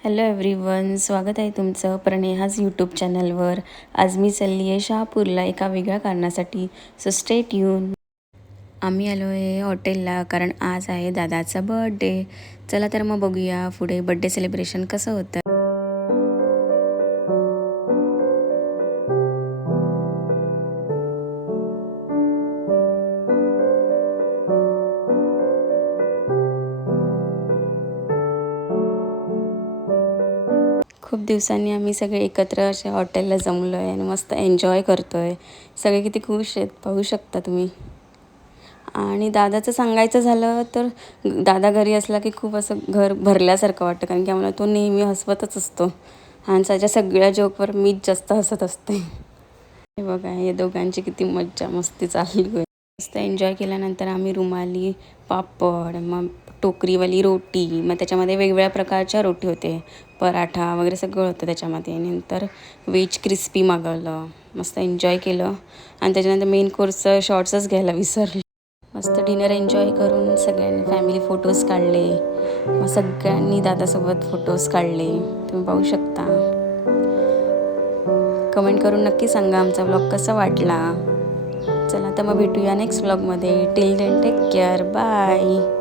Hello everyone, स्वागत आहे तुमचं प्रणेहाज यूट्यूब चॅनलवर. आज मी चालली आहे शहापूरला एका वेगळ्या कारणासाठी, सो स्टे ट्यून. आम्ही आलो आहे हॉटेलला कारण आज आहे दादाचा बर्थडे. चला तर मग बघूया पुढे बर्थडे सेलिब्रेशन कसं होतं. खूप दिवसांनी आम्ही सगळे एकत्र अशा हॉटेलला जमलो आहे आणि मस्त एन्जॉय करतो आहे. सगळे किती खुश आहेत पाहू शकता तुम्ही. आणि दादाचं सांगायचं झालं तर दादा घरी असला की खूप असं घर भरल्यासारखं वाटतं, कारण की आम्हाला तो नेहमी हसवतच असतो आणि त्याच्या सगळ्या जोकवर मीच जास्त हसत असते. हे बघा, हे दोघांची किती मज्जा मस्ती चालली आहे. मस्त एन्जॉय केल्यानंतर आम्ही रुमाली पापड, मग टोकरीवाली रोटी, मग त्याच्यामध्ये वेगवेगळ्या प्रकारच्या रोटी होते, पराठा वगैरे सगळं होतं त्याच्यामध्ये. नंतर व्हेज क्रिस्पी मागवलं, मस्त एन्जॉय केलं आणि त्याच्यानंतर मेन कोर्सचं शॉर्ट्सच घ्यायला विसरले. मस्त डिनर एन्जॉय करून सगळ्यांनी फॅमिली फोटोज काढले. मग सगळ्यांनी दादासोबत फोटोज काढले, तुम्ही पाहू शकता. कमेंट करून नक्की सांगा आमचा व्लॉग कसा वाटला. चला तर मग भेटूया नेक्स्ट व्लॉगमध्ये. Till then take care, bye.